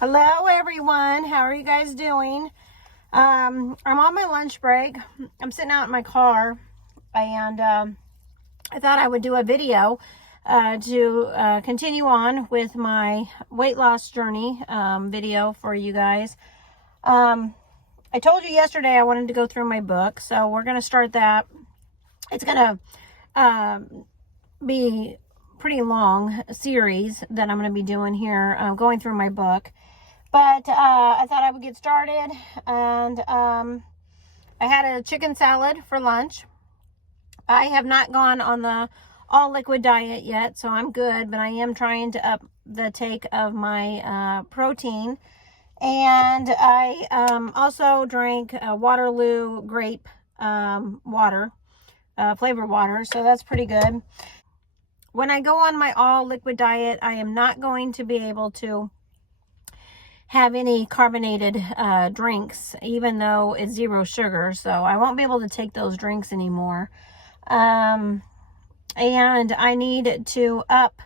Hello everyone, how are you guys doing? I'm on my lunch break. I'm sitting out in my car, and I thought I would do a video to continue on with my weight loss journey video for you guys. I told you yesterday I wanted to go through my book, so we're going to start that. It's going to be pretty long series that I'm going to be doing here, going through my book. But I thought I would get started, and I had a chicken salad for lunch. I have not gone on the all liquid diet yet, so I'm good, but I am trying to up the take of my protein. And I also drank Waterloo grape water, flavored water, so that's pretty good. When I go on my all liquid diet, I am not going to be able to have any carbonated drinks, even though it's 0 sugar, so I won't be able to take those drinks anymore. And I need to up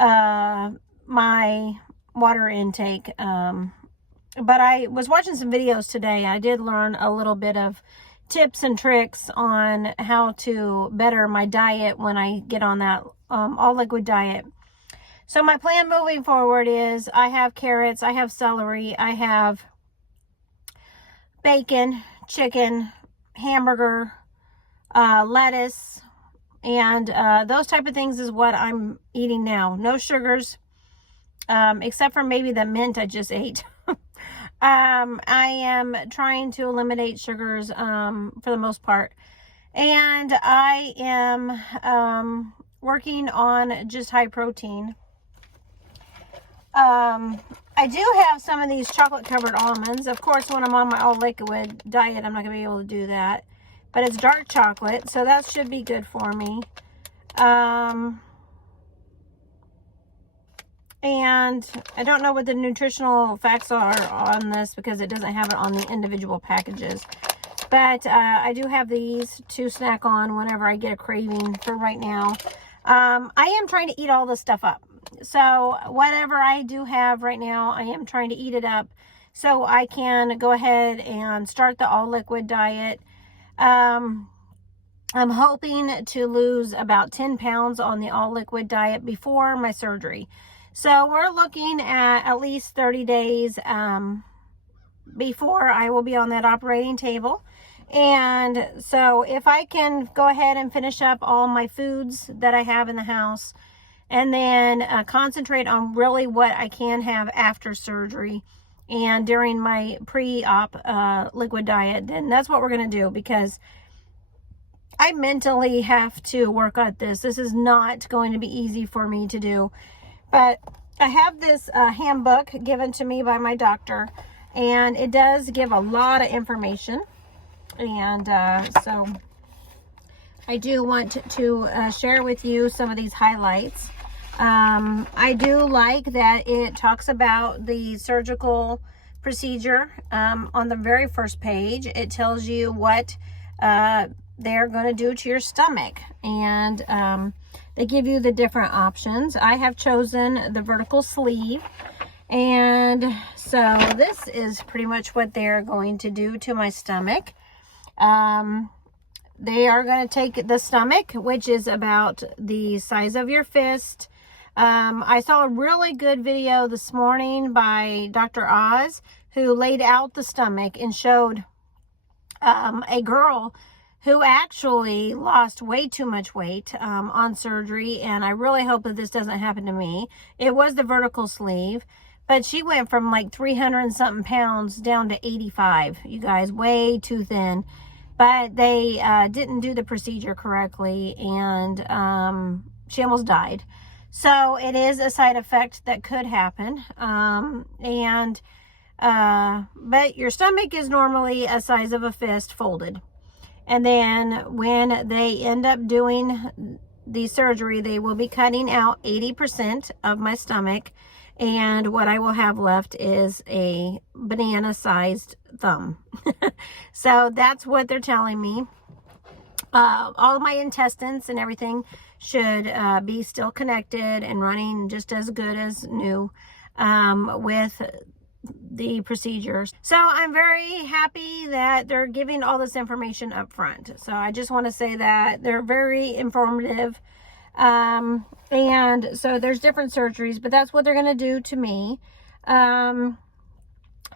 my water intake. But I was watching some videos today. I did learn a little bit of tips and tricks on how to better my diet when I get on that all liquid diet. So my plan moving forward is I have carrots, I have celery, I have bacon, chicken, hamburger, lettuce, and those type of things is what I'm eating now. No sugars, except for maybe the mint I just ate. I am trying to eliminate sugars for the most part. And I am working on just high protein. I do have some of these chocolate covered almonds. Of course, when I'm on my all liquid diet, I'm not going to be able to do that. But it's dark chocolate, so that should be good for me. And I don't know what the nutritional facts are on this because it doesn't have it on the individual packages. But I do have these to snack on whenever I get a craving for right now. I am trying to eat all this stuff up. So whatever I do have right now, I am trying to eat it up so I can go ahead and start the all liquid diet. I'm hoping to lose about 10 pounds on the all liquid diet before my surgery. So we're looking at least 30 days before I will be on that operating table. And so if I can go ahead and finish up all my foods that I have in the house, and then concentrate on really what I can have after surgery and during my pre-op liquid diet, then that's what we're going to do, because I mentally have to work at this. This is not going to be easy for me to do. But I have this handbook given to me by my doctor, and it does give a lot of information. And so I do want to share with you some of these highlights. I do like that it talks about the surgical procedure. On the very first page, it tells you what they're going to do to your stomach, and they give you the different options. I have chosen the vertical sleeve, and so this is pretty much what they're going to do to my stomach. They are going to take the stomach, which is about the size of your fist. I saw a really good video this morning by Dr. Oz, who laid out the stomach and showed a girl who actually lost way too much weight on surgery, and I really hope that this doesn't happen to me. It was the vertical sleeve, but she went from like 300 and something pounds down to 85. You guys, way too thin. But they didn't do the procedure correctly, and she almost died. So it is a side effect that could happen. But your stomach is normally a size of a fist folded. And then when they end up doing the surgery, they will be cutting out 80% of my stomach. And what I will have left is a banana-sized thumb. So that's what they're telling me. All of my intestines and everything should be still connected and running just as good as new, with the procedures. So I'm very happy that they're giving all this information up front. So I just want to say that they're very informative. And so there's different surgeries, but that's what they're going to do to me.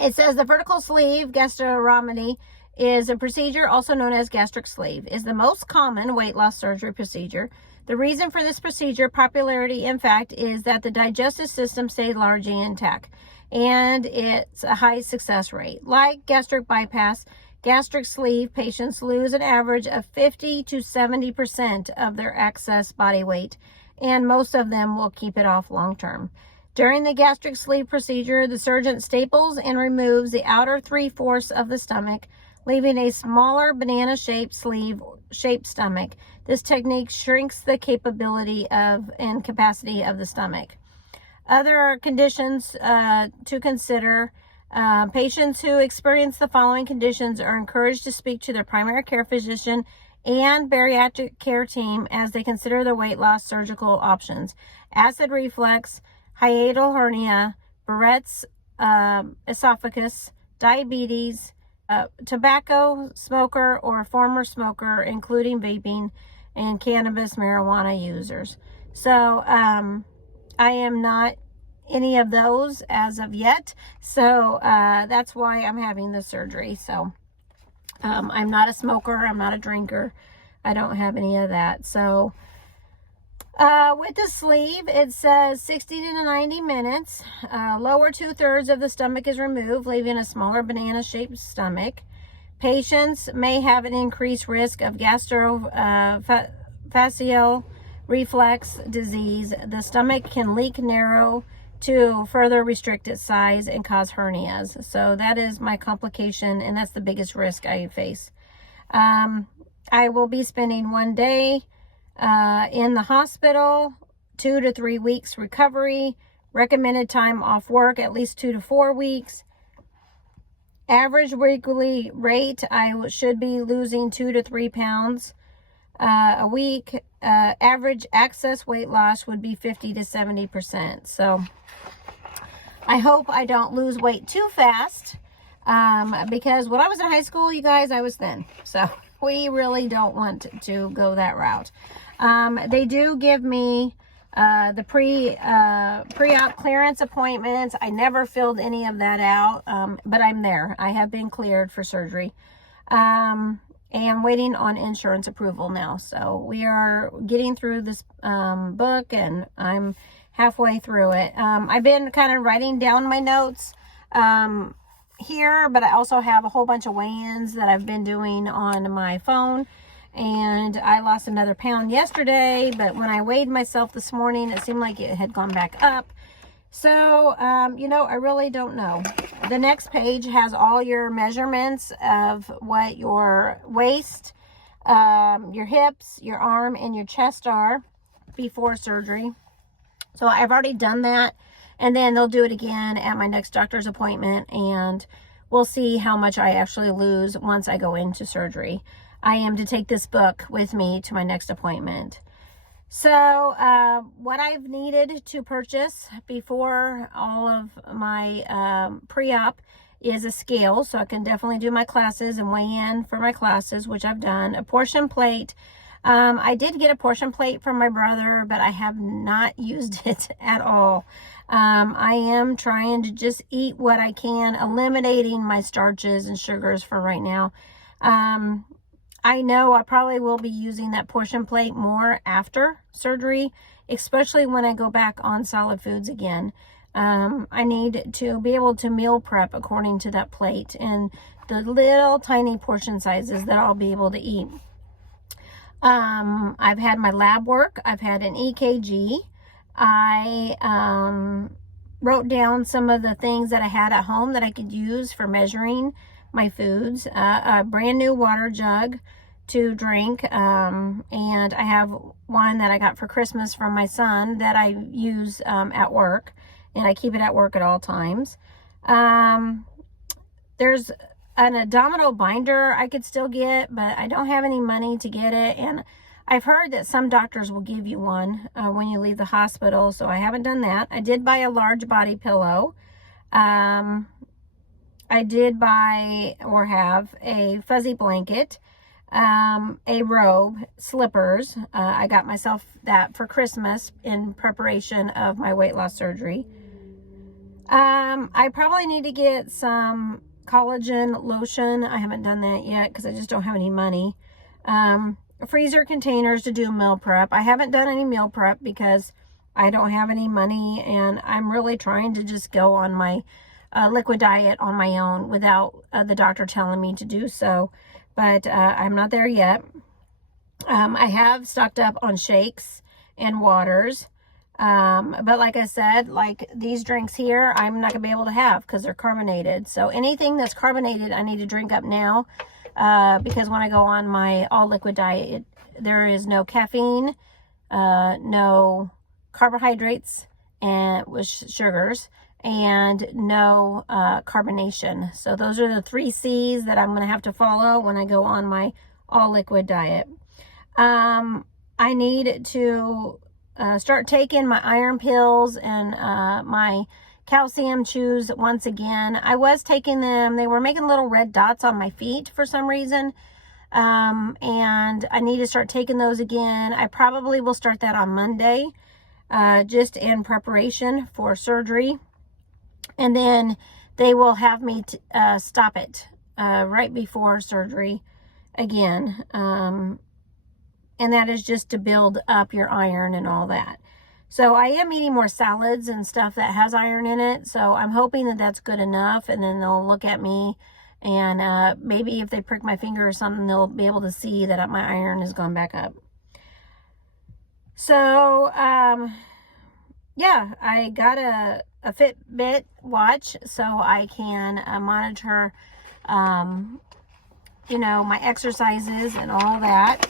It says the vertical sleeve gastrectomy is a procedure also known as gastric sleeve, is the most common weight loss surgery procedure. The reason for this procedure popularity, in fact, is that the digestive system stays largely intact, and it's a high success rate. Like gastric bypass, gastric sleeve patients lose an average of 50 to 70% of their excess body weight, and most of them will keep it off long term. During the gastric sleeve procedure, the surgeon staples and removes the outer 3/4 of the stomach, leaving a smaller banana-shaped sleeve-shaped stomach. This technique shrinks the capability and capacity of the stomach. Other conditions to consider. Patients who experience the following conditions are encouraged to speak to their primary care physician and bariatric care team as they consider the weight loss surgical options. Acid reflux, hiatal hernia, Barrett's esophagus, diabetes, tobacco smoker or former smoker, including vaping, and cannabis marijuana users. So I am not any of those as of yet, so that's why I'm having the surgery. So I'm not a smoker, I'm not a drinker, I don't have any of that. So with the sleeve, it says 60 to 90 minutes. Lower 2/3 of the stomach is removed, leaving a smaller banana-shaped stomach. Patients may have an increased risk of gastroesophageal reflux disease. The stomach can leak narrow to further restrict its size and cause hernias. So that is my complication, and that's the biggest risk I face. I will be spending 1 day in the hospital, 2 to 3 weeks recovery, recommended time off work at least 2 to 4 weeks. Average weekly rate, I should be losing 2 to 3 pounds a week. Average excess weight loss would be 50 to 70%. So I hope I don't lose weight too fast, because when I was in high school, you guys, I was thin. So we really don't want to go that route. They do give me the pre-op clearance appointments. I never filled any of that out, but I'm there. I have been cleared for surgery. And waiting on insurance approval now. So we are getting through this book, and I'm halfway through it. I've been kind of writing down my notes here, but I also have a whole bunch of weigh-ins that I've been doing on my phone. And I lost another pound yesterday, but when I weighed myself this morning, it seemed like it had gone back up. So, you know, I really don't know. The next page has all your measurements of what your waist, your hips, your arm, and your chest are before surgery. So I've already done that, and then they'll do it again at my next doctor's appointment, and we'll see how much I actually lose once I go into surgery. I am to take this book with me to my next appointment. So what I've needed to purchase before all of my pre-op is a scale, so I can definitely do my classes and weigh in for my classes, which I've done. A portion plate. I did get a portion plate from my brother, but I have not used it at all. I am trying to just eat what I can, eliminating my starches and sugars for right now. I know I probably will be using that portion plate more after surgery, especially when I go back on solid foods again. I need to be able to meal prep according to that plate and the little tiny portion sizes that I'll be able to eat. I've had my lab work. I've had an EKG. I wrote down some of the things that I had at home that I could use for measuring my foods, a brand new water jug to drink, and I have one that I got for Christmas from my son that I use at work, and I keep it at work at all times. There's an abdominal binder I could still get, but I don't have any money to get it, and I've heard that some doctors will give you one when you leave the hospital, so I haven't done that. I did buy a large body pillow. I did buy or have a fuzzy blanket, a robe, slippers. I got myself that for Christmas in preparation of my weight loss surgery. I probably need to get some collagen lotion. I haven't done that yet because I just don't have any money. Freezer containers to do meal prep. I haven't done any meal prep because I don't have any money, and I'm really trying to just go on my liquid diet on my own without the doctor telling me to do so. But I'm not there yet. I have stocked up on shakes and waters. But like I said, like these drinks here, I'm not gonna be able to have because they're carbonated. So anything that's carbonated, I need to drink up now, because when I go on my all liquid diet, there is no caffeine, no carbohydrates and with sugars, and no carbonation. So those are the 3 C's that I'm gonna have to follow when I go on my all liquid diet. I need to start taking my iron pills and my calcium chews once again. I was taking them. They were making little red dots on my feet for some reason. And I need to start taking those again. I probably will start that on Monday, just in preparation for surgery. And then they will have me stop it right before surgery again. And that is just to build up your iron and all that. So I am eating more salads and stuff that has iron in it. So I'm hoping that that's good enough. And then they'll look at me, and maybe if they prick my finger or something, they'll be able to see that my iron has gone back up. So, yeah, I got a Fitbit watch so I can monitor, you know, my exercises and all that.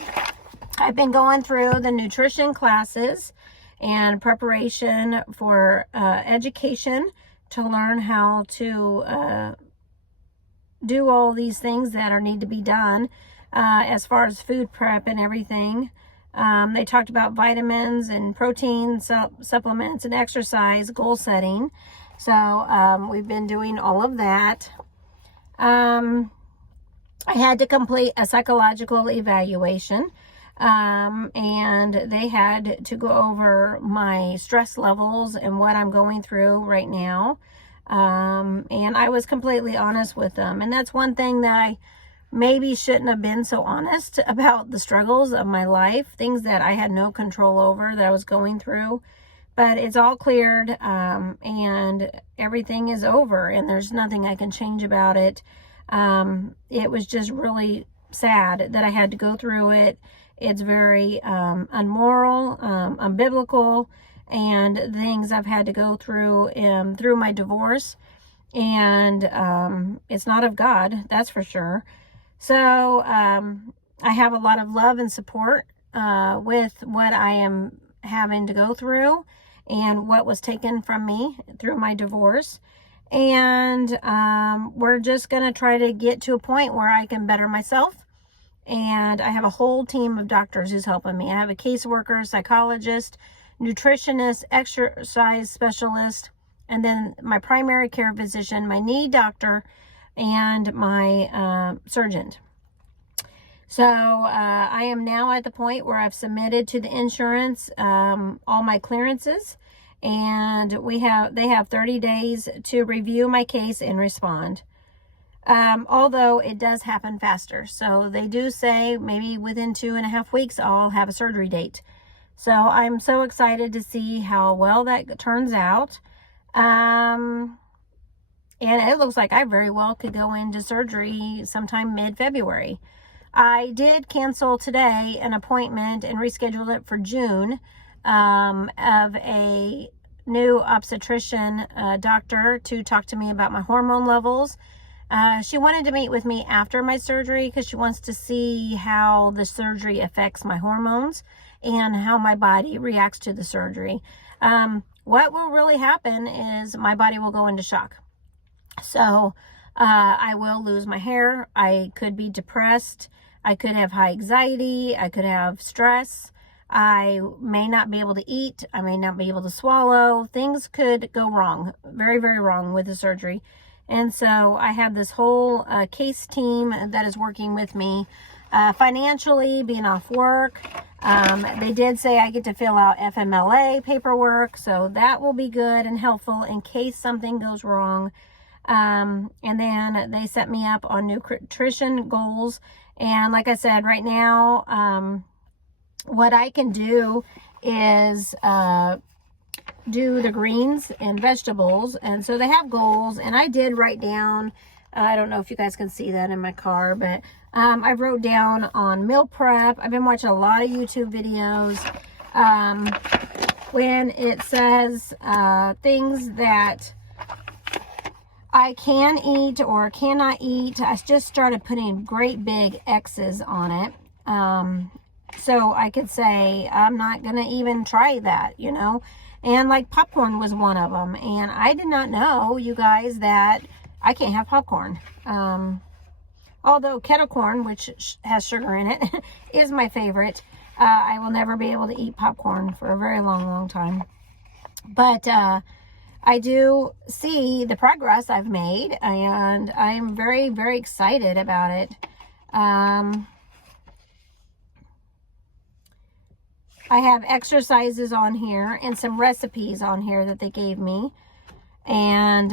I've been going through the nutrition classes and preparation for education to learn how to do all these things that need to be done as far as food prep and everything. They talked about vitamins and protein supplements and exercise, goal setting. So we've been doing all of that. I had to complete a psychological evaluation. And they had to go over my stress levels and what I'm going through right now. And I was completely honest with them. And that's one thing that I maybe shouldn't have been so honest about, the struggles of my life, things that I had no control over that I was going through. But it's all cleared, and everything is over, and there's nothing I can change about it. It was just really sad that I had to go through it. It's very unmoral, unbiblical, and things I've had to go through through my divorce. And it's not of God, that's for sure. So I have a lot of love and support with what I am having to go through and what was taken from me through my divorce. And we're just going to try to get to a point where I can better myself. And I have a whole team of doctors who's helping me. I have a caseworker, psychologist, nutritionist, exercise specialist, and then my primary care physician, my knee doctor, and my surgeon. So I am now at the point where I've submitted to the insurance all my clearances, and they have 30 days to review my case and respond. Although it does happen faster. So they do say maybe within 2.5 weeks, I'll have a surgery date. So I'm so excited to see how well that turns out. And it looks like I very well could go into surgery sometime mid-February. I did cancel today an appointment and rescheduled it for June of a new obstetrician doctor to talk to me about my hormone levels. She wanted to meet with me after my surgery because she wants to see how the surgery affects my hormones and how my body reacts to the surgery. What will really happen is my body will go into shock. So I will lose my hair. I could be depressed. I could have high anxiety. I could have stress. I may not be able to eat. I may not be able to swallow. Things could go wrong, very, very wrong with the surgery. And so I have this whole case team that is working with me financially, being off work. They did say I get to fill out FMLA paperwork, so that will be good and helpful in case something goes wrong. And then they set me up on nutrition goals. And like I said, right now, what I can do is do the greens and vegetables. And so they have goals, and I did write down, I don't know if you guys can see that in my car, but I wrote down on meal prep. I've been watching a lot of YouTube videos. When it says things that I can eat or cannot eat, I just started putting great big X's on it. So I could say, I'm not going to even try that, you know. And like popcorn was one of them. And I did not know, you guys, that I can't have popcorn. Although kettle corn, which has sugar in it, is my favorite. I will never be able to eat popcorn for a very long, long time. But I do see the progress I've made, and I'm very, very excited about it. I have exercises on here and some recipes on here that they gave me. And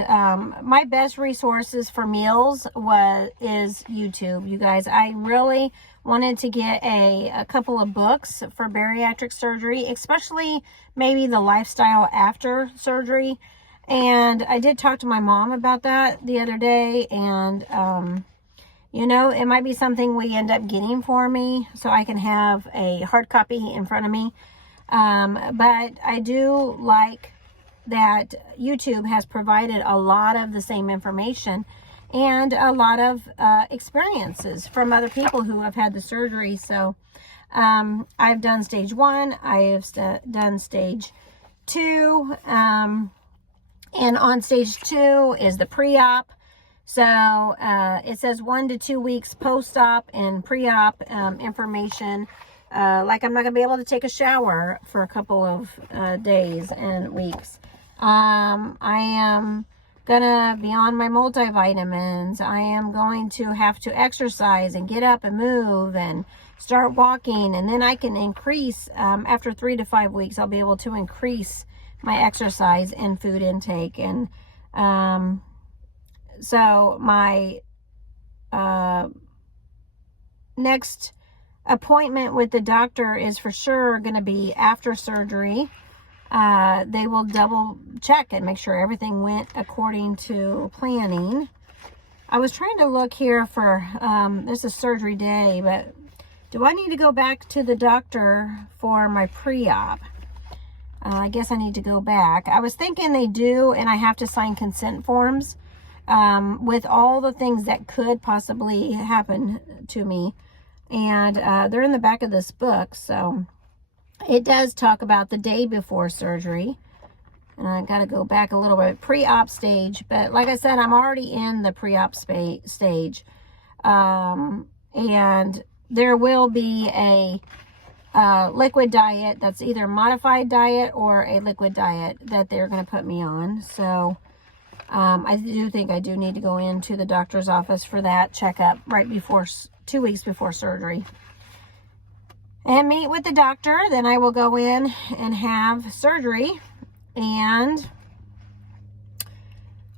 my best resources for meals is YouTube, you guys. I really wanted to get a couple of books for bariatric surgery, especially maybe the lifestyle after surgery. And I did talk to my mom about that the other day, and you know, it might be something we end up getting for me so I can have a hard copy in front of me. But I do like that YouTube has provided a lot of the same information and a lot of experiences from other people who have had the surgery. So I've done stage 1, I have done stage 2, and on stage 2 is the pre-op. So it says 1 to 2 weeks post-op and pre-op information. Like I'm not gonna be able to take a shower for a couple of days and weeks. I am gonna be on my multivitamins. I am going to have to exercise and get up and move and start walking, and then I can increase after 3 to 5 weeks. I'll be able to increase my exercise and food intake. And so my next appointment with the doctor is for sure going to be after surgery. They will double check and make sure everything went according to planning. I was trying to look here for, this is surgery day, but do I need to go back to the doctor for my pre-op? I guess I need to go back. I was thinking they do, and I have to sign consent forms with all the things that could possibly happen to me. And they're in the back of this book, so it does talk about the day before surgery. And I got to go back a little bit, pre-op stage. But like I said, I'm already in the pre-op stage. And there will be a liquid diet that's either a modified diet or a liquid diet that they're going to put me on. So I do think I do need to go into the doctor's office for that checkup right before 2 weeks before surgery and meet with the doctor. Then I will go in and have surgery, and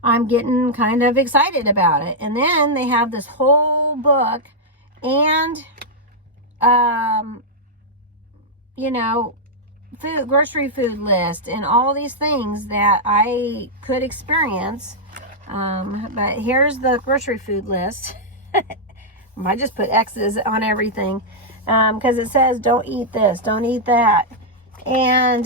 I'm getting kind of excited about it. And then they have this whole book and you know, grocery food list and all these things that I could experience. But here's the grocery food list. I just put X's on everything because it says don't eat this, don't eat that. And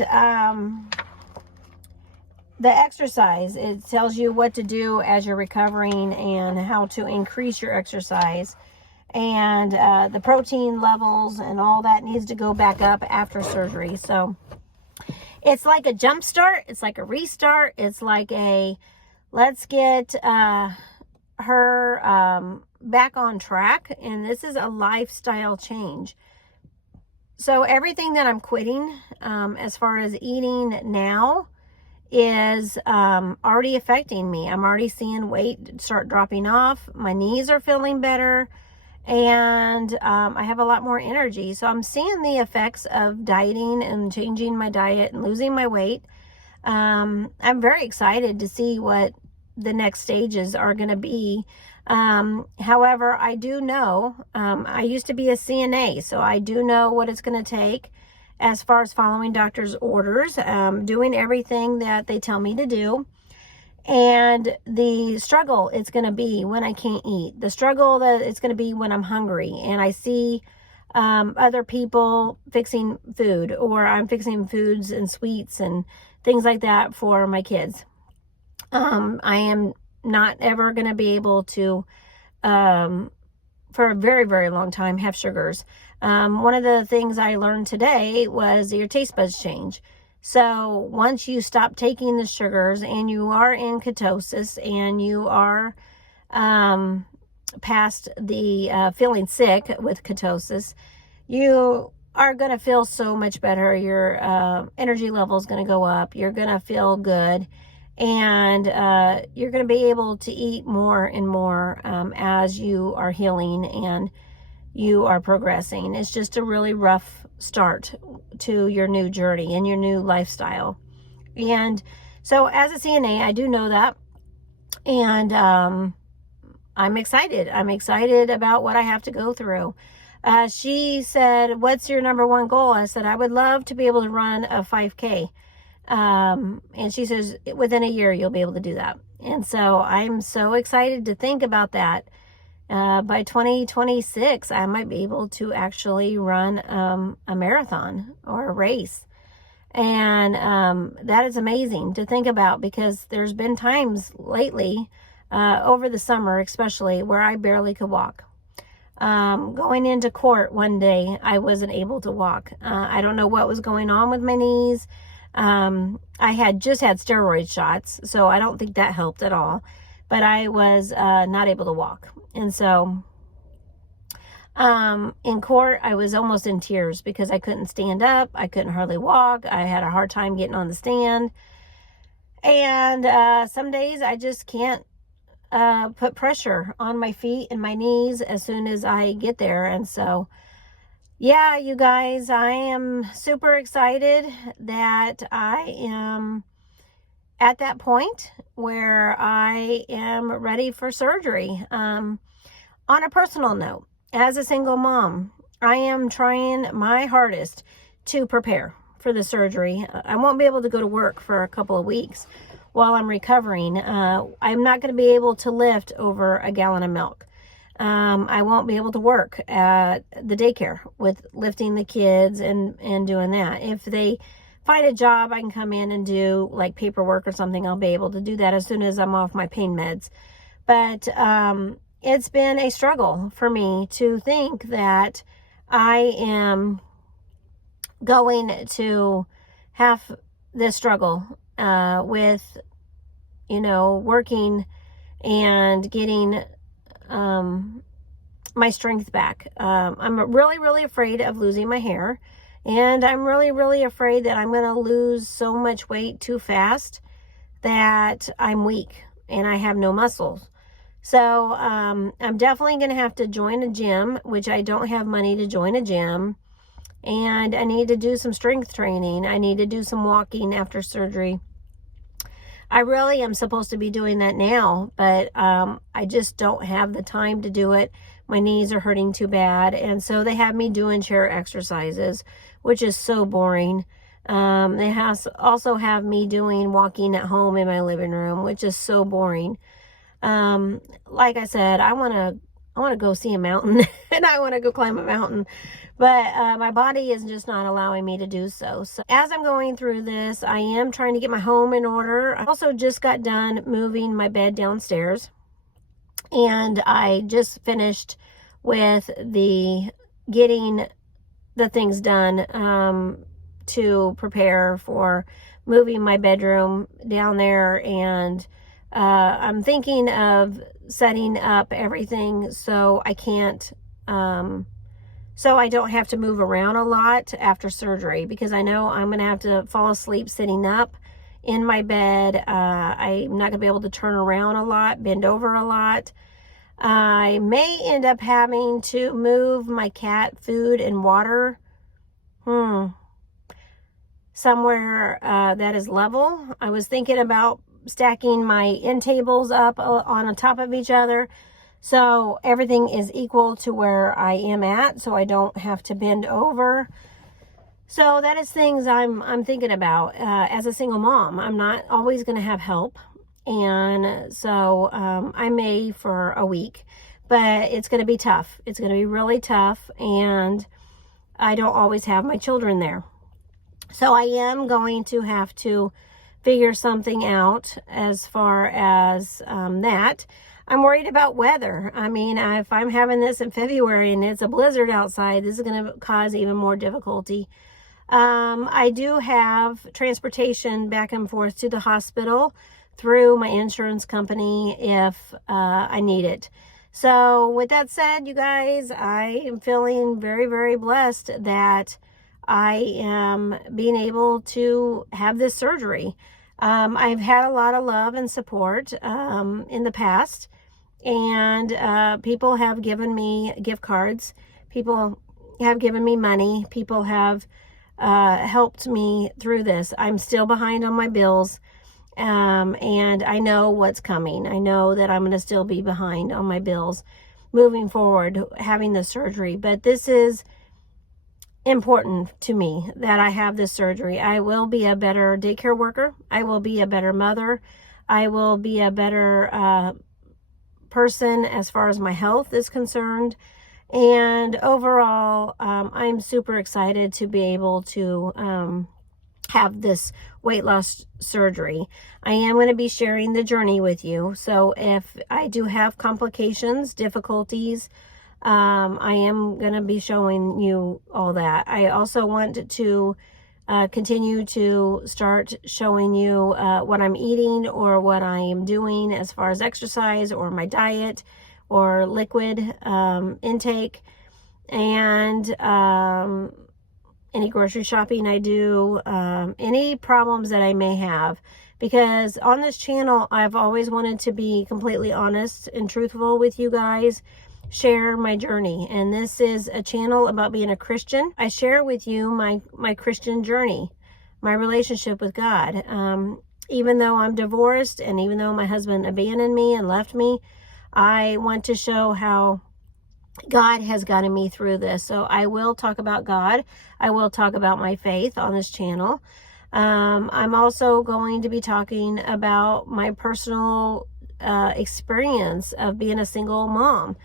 the exercise, it tells you what to do as you're recovering and how to increase your exercise. And the protein levels and all that needs to go back up after surgery. So it's like a jump start. It's like a restart. It's like a, let's get her back on track. And this is a lifestyle change. So everything that I'm quitting as far as eating now is already affecting me. I'm already seeing weight start dropping off. My knees are feeling better, and I have a lot more energy. So I'm seeing the effects of dieting and changing my diet and losing my weight. I'm very excited to see what the next stages are going to be. However, I do know, I used to be a CNA, so I do know what it's going to take as far as following doctor's orders, doing everything that they tell me to do, and the struggle it's going to be when I can't eat, the struggle that it's going to be when I'm hungry and I see other people fixing food, or I'm fixing foods and sweets and things like that for my kids. I am not ever going to be able to, for a very, very long time, have sugars. One of the things I learned today was your taste buds change. So once you stop taking the sugars and you are in ketosis and you are past the feeling sick with ketosis, you are going to feel so much better. Your energy level is going to go up. You're going to feel good. And you're going to be able to eat more and more as you are healing and you are progressing. It's just a really rough start to your new journey and your new lifestyle. And so as a CNA, I do know that. And I'm excited. I'm excited about what I have to go through. She said, "What's your number one goal?" I said, "I would love to be able to run a 5K. And she says, "Within a year, you'll be able to do that." And so I'm so excited to think about that. By 2026, I might be able to actually run a marathon or a race. And that is amazing to think about, because there's been times lately, over the summer especially, where I barely could walk. Going into court one day, I wasn't able to walk. I don't know what was going on with my knees. I had just had steroid shots, so I don't think that helped at all, but I was not able to walk. And so in court, I was almost in tears because I couldn't stand up. I couldn't hardly walk. I had a hard time getting on the stand. And some days I just can't put pressure on my feet and my knees as soon as I get there. And so yeah, you guys, I am super excited that I am at that point where I am ready for surgery. On a personal note, as a single mom, I am trying my hardest to prepare for the surgery. I won't be able to go to work for a couple of weeks while I'm recovering. I'm not going to be able to lift over a gallon of milk. I won't be able to work at the daycare with lifting the kids and doing that. If they find a job I can come in and do like paperwork or something, I'll be able to do that as soon as I'm off my pain meds. But it's been a struggle for me to think that I am going to have this struggle with, working and getting my strength back. I'm really, really afraid of losing my hair. And I'm really, really afraid that I'm going to lose so much weight too fast that I'm weak and I have no muscles. So I'm definitely going to have to join a gym, which I don't have money to join a gym. And I need to do some strength training. I need to do some walking after surgery. I really am supposed to be doing that now, but I just don't have the time to do it. My knees are hurting too bad. And so they have me doing chair exercises, which is so boring. They also have me doing walking at home in my living room, which is so boring. Like I said, I want to go see a mountain and I want to go climb a mountain, but my body is just not allowing me to do so. So as I'm going through this, I am trying to get my home in order. I also just got done moving my bed downstairs, and I just finished with getting the things done to prepare for moving my bedroom down there. And I'm thinking of setting up everything so I can't, so I don't have to move around a lot after surgery, because I know I'm going to have to fall asleep sitting up in my bed. I'm not going to be able to turn around a lot, bend over a lot. I may end up having to move my cat food and water somewhere that is level. I was thinking about stacking my end tables up on top of each other so everything is equal to where I am at, so I don't have to bend over. So that is things I'm thinking about as a single mom. I'm not always going to have help, and so I may for a week, but it's going to be tough. It's going to be really tough, and I don't always have my children there. So I am going to have to figure something out as far as that. I'm worried about weather. I mean, if I'm having this in February and it's a blizzard outside, this is going to cause even more difficulty. I do have transportation back and forth to the hospital through my insurance company if I need it. So with that said, you guys, I am feeling very, very blessed that I am being able to have this surgery. I've had a lot of love and support in the past, and people have given me gift cards. People have given me money. People have helped me through this. I'm still behind on my bills, and I know what's coming. I know that I'm going to still be behind on my bills moving forward, having the surgery. But this is important to me that I have this surgery. I will be a better daycare worker. I will be a better mother. I will be a better person as far as my health is concerned. And overall, I'm super excited to be able to have this weight loss surgery. I am going to be sharing the journey with you. So if I do have complications, difficulties, I am going to be showing you all that. I also want to continue to start showing you what I'm eating or what I am doing as far as exercise or my diet or liquid intake, and any grocery shopping I do, any problems that I may have. Because on this channel, I've always wanted to be completely honest and truthful with you guys, share my journey. And this is a channel about being a Christian. I share with you my Christian journey, my relationship with God. Even though I'm divorced and even though my husband abandoned me and left me, I want to show how God has gotten me through this. So I will talk about God. I will talk about my faith on this channel. I'm also going to be talking about my personal experience of being a single mom.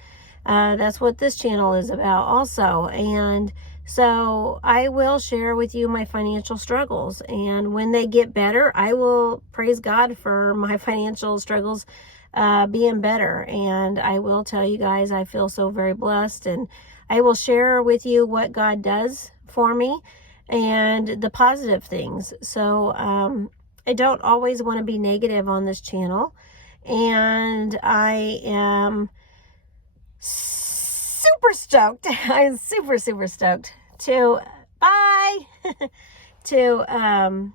That's what this channel is about also. And so I will share with you my financial struggles. And when they get better, I will praise God for my financial struggles being better. And I will tell you guys, I feel so very blessed. And I will share with you what God does for me and the positive things. So I don't always want to be negative on this channel. And I am super stoked. I'm super stoked to to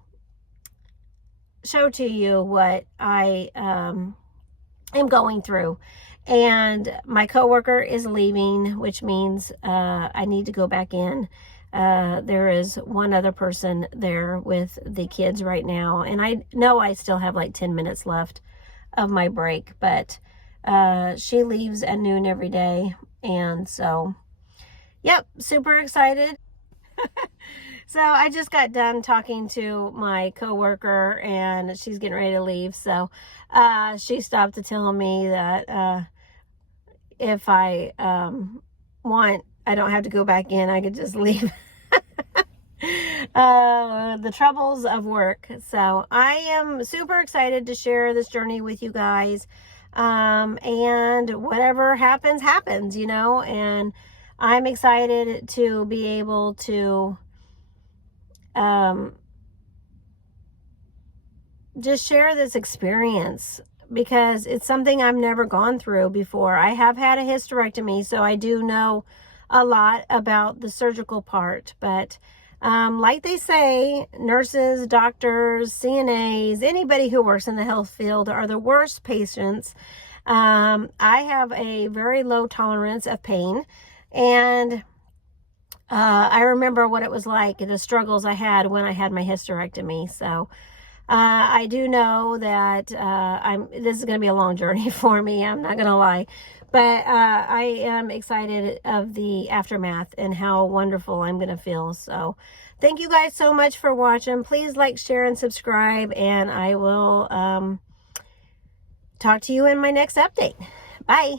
show to you what I am going through. And my coworker is leaving, which means I need to go back in. There is one other person there with the kids right now, and I know I still have like 10 minutes left of my break, but she leaves at noon every day. And so, yep, super excited. So I just got done talking to my coworker, and she's getting ready to leave. So she stopped to tell me that if I want, I don't have to go back in. I could just leave. The troubles of work. So I am super excited to share this journey with you guys. And whatever happens, happens, you know, and I'm excited to be able to just share this experience, because it's something I've never gone through before. I have had a hysterectomy, so I do know a lot about the surgical part, but Like they say, nurses, doctors, CNAs, anybody who works in the health field are the worst patients. I have a very low tolerance of pain, and I remember what it was like, the struggles I had when I had my hysterectomy. So I do know that this is going to be a long journey for me. I'm not going to lie. But I am excited of the aftermath and how wonderful I'm going to feel. So thank you guys so much for watching. Please like, share, and subscribe. And I will talk to you in my next update. Bye.